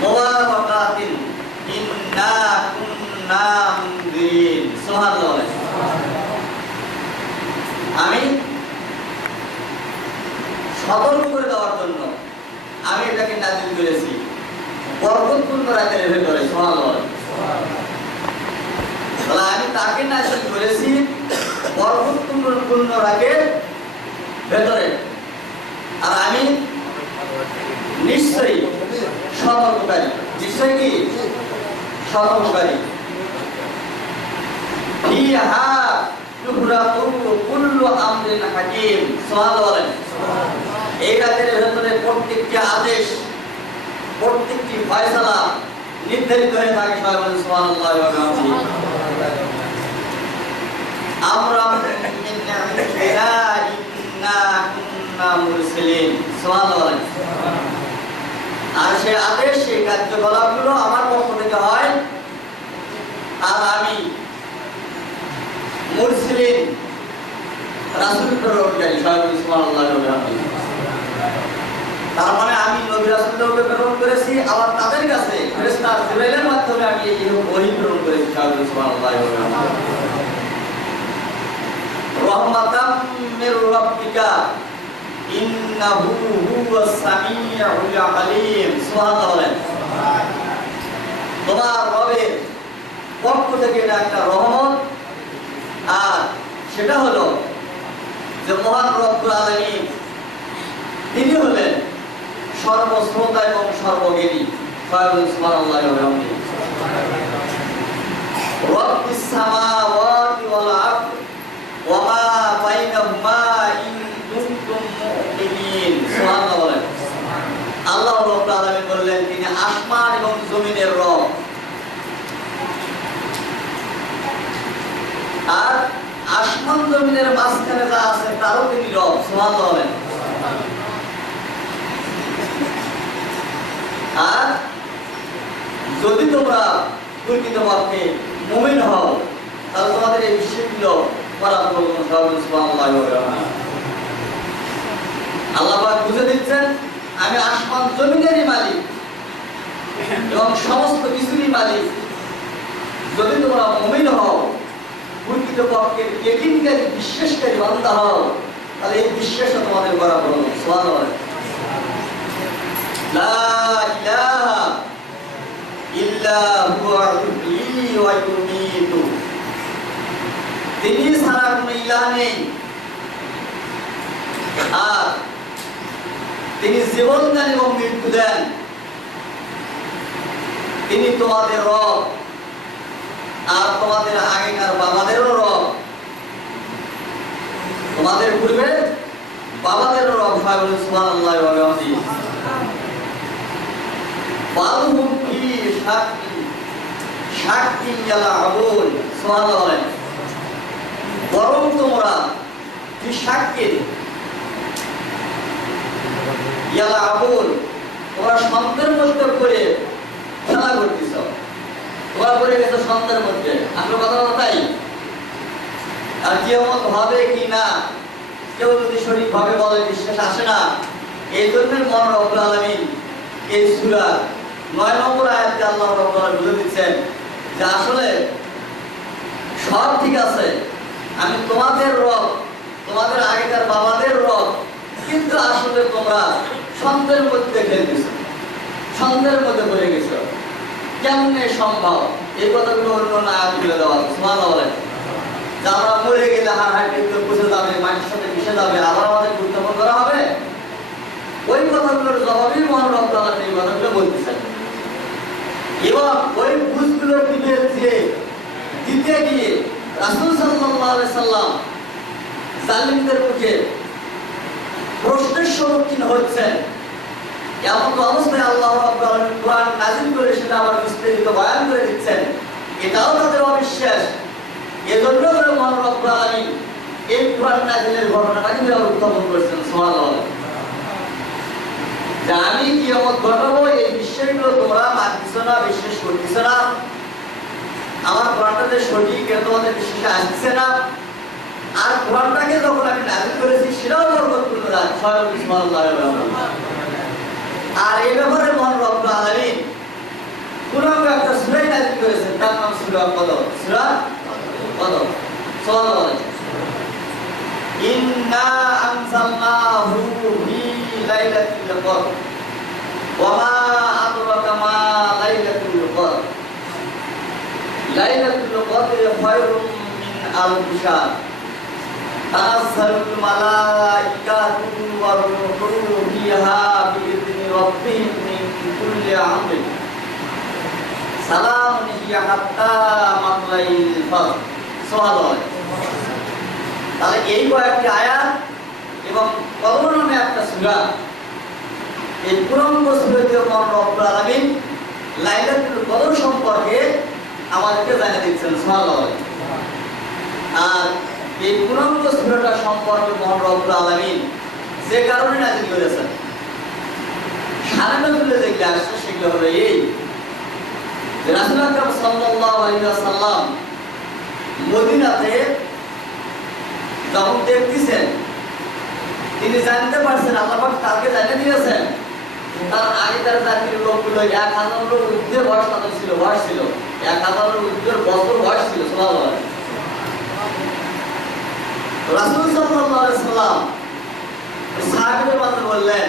মুবারাকাতিন। ইন্না কুন্না মুনদিরিন। সুবহানাল্লাহ। আমি সতর্ক করে দেওয়ার জন্য আমি এটাকে নাজিল করেছি। বরকতপূর্ণ রাতের ভেতরে, সুবহানাল্লাহ। তাহলে আমি তাকে নাজিল করেছি বরকতপূর্ণ রাতের ভেতরে। আর আমি নিশ্চয়ই সতর্ককারী নিশ্চয়ই কি? সতর্ককারী আদেশ, প্রত্যেকটি ফয়সালা নির্ধারিত হয়ে থাকে সবাই সুবহানাল্লাহ ওয়া বিহামদিহি। আমরা সুবহানাল্লাহ বলেন। সে আদেশ, সেই কার্যকলাপগুলো আমার পক্ষ থেকে হয়। আর আমি মুরসিলিন তার মানে আমি প্রেরণ করেছি, আবার তাদের কাছে মাধ্যমে আমি এই ওহী প্রেরণ করেছি ইন্নাহু আর সেটা হলো যে মহান রব্বুল তিনি হলেন সর্বশ্রোতা এবং সর্বজ্ঞানী। রব্বিস ওয়াল আরদ ওয়া মা বাইনাহুমা ইন কুনতুম মুকিনিন সুবহানাল্লাহ বলেন আল্লাহ রাব্বুল আলামিন বললেন তিনি আসমান এবং জমিনের রব আর আসমান জমিনের মাঝখানে যা আছে, তারও তিনি রব, সুবহানাল্লাহ বলেন। আর যদি তোমরা প্রকৃত পক্ষে মুমিন হও, তাহলে তোমাদের এই বিষয়গুলো আল্লাহ বুঝে দিচ্ছেন, আমি আসমান জমিনেরই মালিক। এবং সমস্ত কিছুরই মালিক যদি তোমরা মুমিন হও প্রকৃত পক্ষের একিনকারী বিশ্বাসকারী বান্দা হও, তাহলে এই বিশ্বাসও তোমাদের করা প্রয়োজন সুবহানাল্লাহ। লা ইল্লা ইউহয়ী ওয়া তিনি ছাড়া কোনো নেই। আর তিনি জীবন দেন এবং মৃত্যু দেন। তিনি তোমাদের রব, আর তোমাদের আগেকার বাবাদেরও রব। তোমাদের পূর্বে বাবাদেরও রব হয় বলে ফি শাক্কিন ইয়ালাবুন তোমরা সন্দের মধ্যে করে খেলা করতেছ। তোমরা পড়ে গেছো সন্দের মধ্যে। আমরা কথা তাই আর কিয়ামত হবে কি না? কেউ যদি সঠিক ভাবে বলে, বিশ্বাস আসে না। এই জন্যই মন রব্বুল আলামিন এই সূরা নয় নম্বর আয়াতে আল্লাহ রাব্বুল আলামিন বলে দিচ্ছেন যে, আসলে সব ঠিক আছে। আমি তোমাদের রব, তোমাদের আগেকার বাবাদের রব, কিন্তু আসলে তোমরা সন্দের মধ্যে খেলতেছ। সন্দের মধ্যে পড়ে গেছো। কেমনে সম্ভব? এই কথাগুলো অন্য না তুলে দেওয়া সুমান বলেন। যে মরে গেলে হার কিন্তু বুঝে যাবে, মাটির সাথে মিশে যাবে, আবার আমাদের গুরুত্বপূর্ণ করা হবে? ওই কথাগুলোর জবাবই মহান রব্বাল এই কথাগুলো বলতেছেন। এবং ওই বুঝগুলো দিতে দিয়ে দিতে গিয়ে রাসূল আলাইহি সাল্লাম জালিমদের মুখে প্রশ্নের সম্মুখীন হচ্ছেন এমন অবস্থায় আল্লাহ কোরআন নাযিল করে সেটা আবার বিস্তারিত বয়ান করে দিচ্ছেন। এটাও তাদের অবিশ্বাস। এজন্য করে মহান রব্বুল আলামিন এই কোরআন নাযিলের ঘটনাটাকে আবার উত্থাপন করেছেন। সুবহানাল্লাহ। যে আমি কিয়ামত ঘটাবো, এই বিষয়গুলো তোমরা মানতেছ না, বিশ্বাস করতেছ না। আমার কোরআনটা যে সঠিক, এটা তোমাদের বিশ্বাসে আসছে না। আর কোরআনটাকে যখন আমি নাজিল করেছি, সেটাও বরকতপূর্ণ রাত ছয় সুবহানাল্লাহ। আর এই ব্যাপারে মন রব্দ আলমিন পূর্ণাঙ্গ একটা সুরাই নাজিল করেছেন, তার নাম সুরা কদম সুরা কদম সওয়াল বলে ইন্না আনসালনাহু ফি লাইলাতিল কদর। ওয়া মা আদরাকা মা লাইলাতুল কদর। লাইলাতুল কদর খায়রুম মিন আলফ শাহর تنزل الملائكة والروح فيها بإذن রাব্বিহিম মিন কুল্লি আমরিন সালামুন হিয়া হাত্তা মাতলাইল ফজর সুবহানাল্লাহ তাহলে এই কয়েকটি আয়াত এবং কদর নামে একটা সূরা। এই পুরঙ্গ সূরাতে মহান রব্বুল আলামিন লাইলাতুল কদর সম্পর্কে আমাদেরকে জানিয়ে দিচ্ছেন। সুবহানাল্লাহ আর এই পুরঙ্গ সূরাটা সম্পর্কে মহান রব্বুল আলামিন যে কারণে নাযিল করেছেন। সারানগুলো যেগুলো আসছে সেগুলো হলো এই ওয়াসাল্লাম মদিনাতে যখন দেখতেছেন, তিনি জানতে পারছেন, আল্লাহ তাকে জানিয়ে দিয়েছেন তার আগে তার জাতির লোকগুলো এক হাজারের ঊর্ধ্বে বয়স তাদের ছিল বয়স ছিল। এক হাজারের ঊর্ধ্বের বছর বয়স ছিল, সুবহানাল্লাহ। রাসূল আলাইহি সাল্লাম সাহাবীদের মাঝে বললেন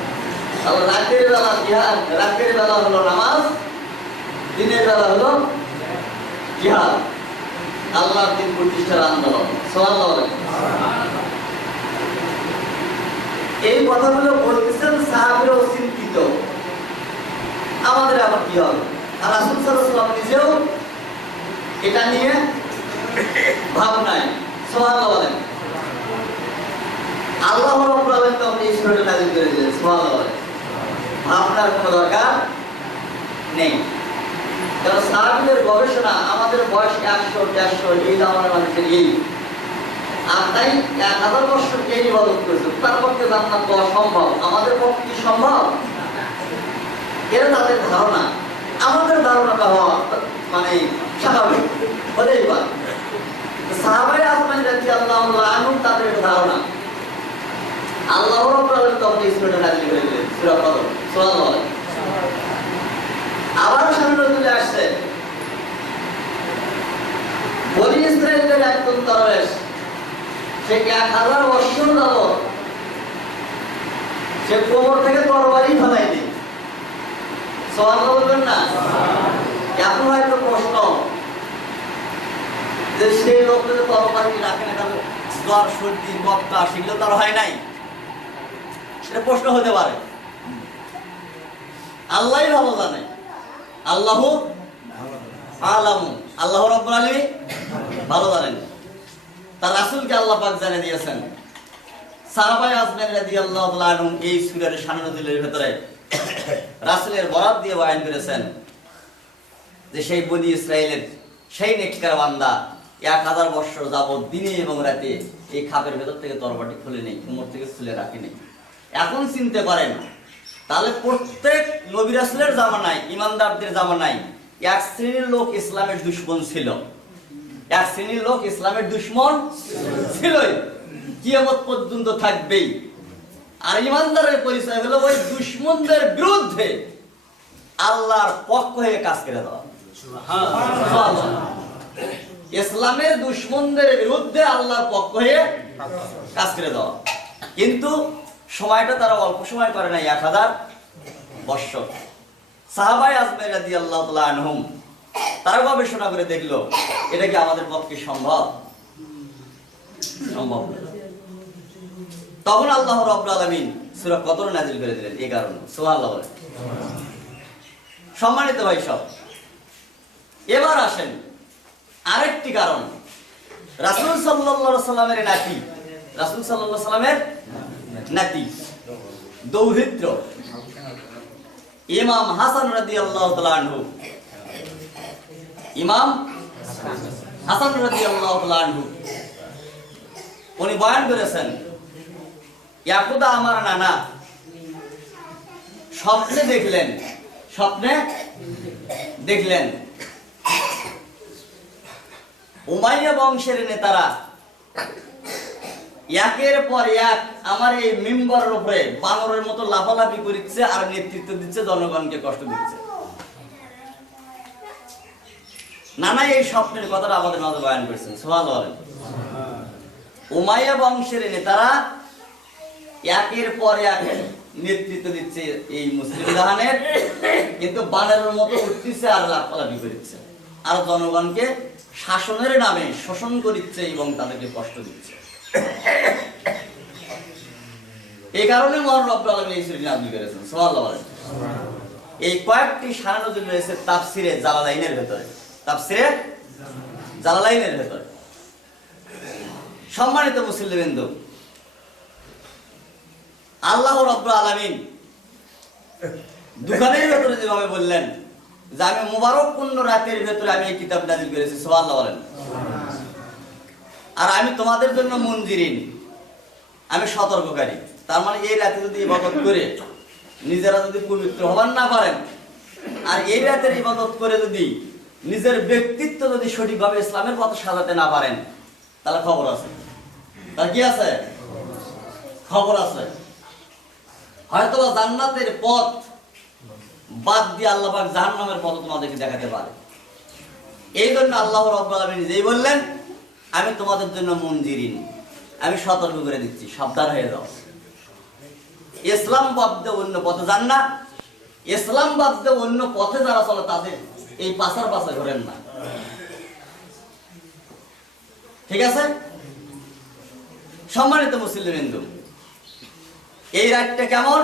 তাহলে রাতের বেলা জিহাদ, রাতের বেলা হলো নামাজ, দিনের বেলা হলো জিহাদ। আল্লাহর দিন প্রতিষ্ঠার আন্দোলন। এই কথাগুলো বলতেছেন সাহাবীরাও চিন্তিত। আমাদের আবার কি হবে? আর রাসূল ওয়াসাল্লাম নিজেও এটা নিয়ে ভাবনায়, সুবহানাল্লাহ বলেন। আল্লাহ রাব্বুল তো এই সূরাটা নাযিল করে দিয়েছেন ভাবনার কোনো দরকার নেই। কারণ সাহাবীদের গবেষণা আমাদের বয়স একশো, দেড়শো, এই জামানার মানুষের এই। আর এক হাজার বছর কে ইবাদত করেছে, তার পক্ষে জান্নাত পাওয়া সম্ভব, আমাদের পক্ষে কি সম্ভব? এরা তাদের ধারণা। আমাদের ধারণাটা হওয়া মানে স্বাভাবিক, হলেই পারে সাহাবাই আসমান যাচ্ছি আল্লাহ আনুন তাদের ধারণা। আল্লাহ তখন এই সূরাটা নাযিল করে দিলেন, সূরা কদর সুবহানাল্লাহ আবার সামনে চলে আসছে। সে এক হাজার বৎসর যাবৎ সে কোমর থেকে তরবারি ফেলাইনি সওয়াল বলবেন না? প্রশ্ন, যে সেই রাখে না সর্দি সেগুলো তার হয় নাই। সেটা প্রশ্ন হতে পারে। আল্লাহই ভালো জানে। আল্লাহ আলামু। আল্লাহ রাব্বুল আলামিন ভালো জানেন। তার রাসূলকে আল্লাহ পাক জানিয়ে দিয়েছেন। সাহাবায়ে আজমাইন রাদিয়াল্লাহু তাআলা আনহুম এই সূরার শানানুদ্দিনের ভিতরে রাসূলের বরাত দিয়ে বয়ান করেছেন যে সেই বনি ইসরায়েলের সেই নেককার বান্দা এক হাজার বৎসর যাবৎ দিনে এবং রাতে এই খাপের ভেতর থেকে তরবাটি খুলে নেই, কোমর থেকে খুলে রাখেনি এখন চিনতে পারেন তাহলে প্রত্যেক নবী রাসূলের জামানায়, ইমানদারদের জামানায় এক শ্রেণির লোক ইসলামের দুশ্মন ছিল। এক শ্রেণির লোক ইসলামের দুশ্মন ছিলই। কিয়ামত পর্যন্ত থাকবেই। আর ইমানদারের পরিচয় হলো ওই দুশ্মনদের বিরুদ্ধে আল্লাহর পক্ষ হয়ে কাজ করে দেওয়া। ইসলামের দুশ্মনদের বিরুদ্ধে আল্লাহর পক্ষ হয়ে কাজ করে দেওয়া। কিন্তু সময়টা তারা অল্প সময় করে নাই, এক হাজার বৎসর। সাহাবাই আজমাই রাদি আল্লাহ আনহুম তারা গবেষণা করে দেখল, এটা কি আমাদের পক্ষে সম্ভব? সম্ভব। তখন আল্লাহ রব্বুল আলামিন সূরা কদর নাজিল করে দিলেন, এই কারণে। বলে সম্মানিত ভাই সব, এবার আসেন আরেকটি কারণ। রাসূল আলাইহি সাল্লামের নাতি, রাসূল আলাইহি সাল্লামের নাতি। দৌহিত্র। ইমাম হাসান রাদিয়াল্লাহু তাআলা আনহু। ইমাম হাসান রাদিয়াল্লাহু তাআলা আনহু। উনি বয়ান করেছেন ইয়াকুদা আমার নানা, স্বপ্নে দেখলেন স্বপ্নে দেখলেন। উমাইয়া বংশের নেতারা একের পর এক আমার এই মেম্বারের উপরে বানরের মতো লাফালাফি করছে আর নেতৃত্ব দিচ্ছে, জনগণকে কষ্ট দিচ্ছে। নানা এই স্বপ্নের কথাটা আমাদের মাঝে বয়ান করছেন সোহাল বলেন উমাইয়া বংশের নেতারা একের পর এক নেতৃত্ব দিচ্ছে এই মুসলিম জাহানের কিন্তু বানরের মতো উঠতেছে আর লাফালাফি করছে আর জনগণকে শাসনের নামে শোষণ করিচ্ছে এবং তাদেরকে কষ্ট দিচ্ছে। এই কারণে মহান রব্বুল এই করেছেন। এই কয়েকটি সারা নজর রয়েছে তাফসিরে জালালাইনের ভেতরে। জালালাইনের ভেতরে। সম্মানিত মুসলিমবৃন্দ আল্লাহ রব্বুল আলামিন দোকানের ভেতরে যেভাবে বললেন যে আমি মুবারকপূর্ণ রাতের ভেতরে আমি এই কিতাব নাজিল করেছি, সুবহানাল্লাহ বলেন। আর আমি তোমাদের জন্য মঞ্জিরিন আমি সতর্ককারী। তার মানে এই রাতে যদি ইবাদত করে, নিজেরা যদি পবিত্র হবার না পারেন, আর এই রাতের ইবাদত করে যদি নিজের ব্যক্তিত্ব যদি সঠিকভাবে ইসলামের পথে সাজাতে না পারেন, তাহলে খবর আছে। তার কি আছে? খবর আছে। হয়তো জান্নাতের পথ বাদ দিয়ে আল্লাহ জাহান্নামের পথ তোমাদেরকে দেখাতে পারে। এই জন্য আল্লাহ রব্বুল নিজেই বললেন আমি তোমাদের জন্য মঞ্জিরিন। আমি সতর্ক করে দিচ্ছি, সাবধান হয়ে যাও। ইসলাম বাদ অন্য পথে যান না। ইসলাম বাদ অন্য পথে যারা চলে, তাদের এই পাশার পাশে ঘোরেন না। ঠিক আছে? সম্মানিত মুসলিম বিন্দু এই রাতটা কেমন?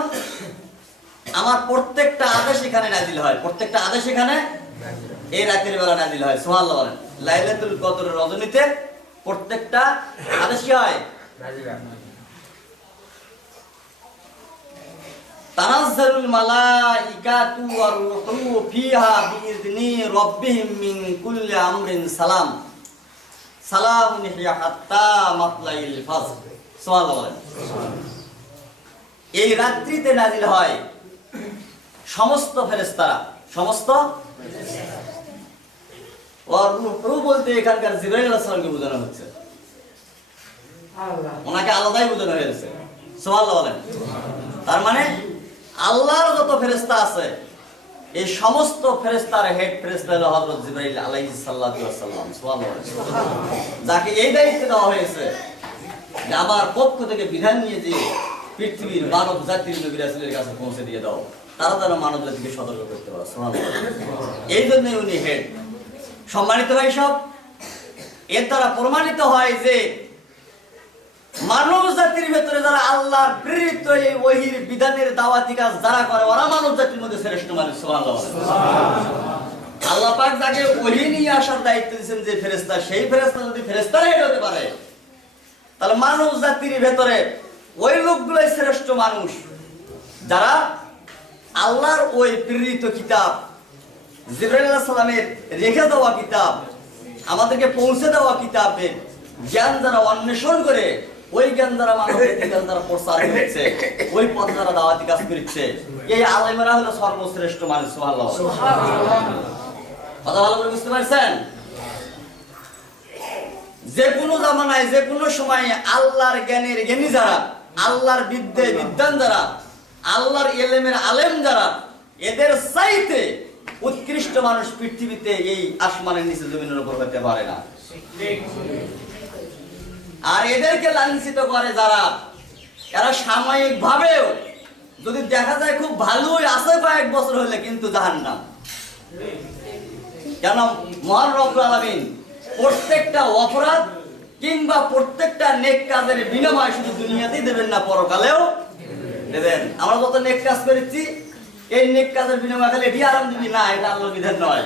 আমার প্রত্যেকটা আদেশ এখানে নাজিল হয়। প্রত্যেকটা আদেশ এখানে এই রাতের বেলা নাজিল হয়। বলেন, লাইলাতুল কদরের রজনীতে প্রত্যেকটা আদেশ কি হয় তানাজ্জালুল মালাইকাতু ওয়ার রূহু ফিহা বিইذনি রাব্বিহিম মিন কুল্লি আমরিন সালাম। সালামুন হিয়া হাত্তা মাতলাইল ফাজর সুবহানাল্লাহ এই রাত্রিতে নাজিল হয় সমস্ত ফেরেশতারা। সমস্ত রূহু বলতে এখানকার জিবরাইল বোঝানো হচ্ছে। ওনাকে আলাদাই বোঝানো হয়েছে। সুবহানাল্লাহ বলেন। তার মানে আল্লাহর যত ফেরেশতা আছে এই সমস্ত ফেরেশতার হেড ফেরেশতা হলো হযরত জিবরাইল আলাইহিস সাল্লাতু ওয়াস সালাম সুবহানাল্লাহ যাকে এই দায়িত্ব দেওয়া হয়েছে যে আমার পক্ষ থেকে বিধান নিয়ে যে পৃথিবীর মানব জাতির নবী রাসূলের কাছে পৌঁছে দিয়ে দাও তারা তারা মানব জাতিকে সতর্ক করতে পারে। সুবহানাল্লাহ এই জন্যই উনি হেড সম্মানিত ভাই সব, এর দ্বারা প্রমাণিত হয় যে মানব জাতির ভেতরে যারা আল্লাহ প্রেরিত এই ওহির বিধানের দাওয়াতি কাজ যারা করে, ওরা মানব জাতির মধ্যে শ্রেষ্ঠ মানুষ আল্লাহ পাক যাকে ওহি নিয়ে আসার দায়িত্ব দিয়েছেন যে ফেরেশতা, সেই ফেরেশতা যদি ফেরেশতারাই হতে পারে, তাহলে মানব জাতির ভেতরে ওই লোকগুলোই শ্রেষ্ঠ মানুষ যারা আল্লাহর ওই প্রেরিত কিতাব জিবরাইল রেখে দেওয়া কিতাব, আমাদেরকে পৌঁছে দেওয়া কিতাবের জ্ঞান যারা অন্বেষণ করে ওই জ্ঞান দ্বারা ওই পথ দ্বারা দাওয়াতি কাজ করছে এই হলো সর্বশ্রেষ্ঠ মানুষ কথা ভালো করে বুঝতে পারছেন? যে কোনো জামানায়, যে কোনো সময় আল্লাহর জ্ঞানের জ্ঞানী যারা, আল্লাহর বিদ্যে বিদ্যান যারা, আল্লাহর এলেমের আলেম যারা, এদের চাইতে উৎকৃষ্ট মানুষ পৃথিবীতে এই আসমানের নিচে জমিনের উপর হতে পারে না। আর এদেরকে লাঞ্ছিত করে যারা, এরা সাময়িক ভাবেও যদি দেখা যায় খুব ভালোই আছে কয়েক বছর হলে কিন্তু জাহান্নাম। কেন? মহান রব্বুল আলামিন প্রত্যেকটা অপরাধ কিংবা প্রত্যেকটা নেক কাজের বিনিময় শুধু দুনিয়াতেই দেবেন না, পরকালেও দেবেন। আমরা যত নেক কাজ করেছি এই নেক কাজের বিনিময় খালি এটি আরাম দিবি না এটা আল্লাহর বিধান নয়।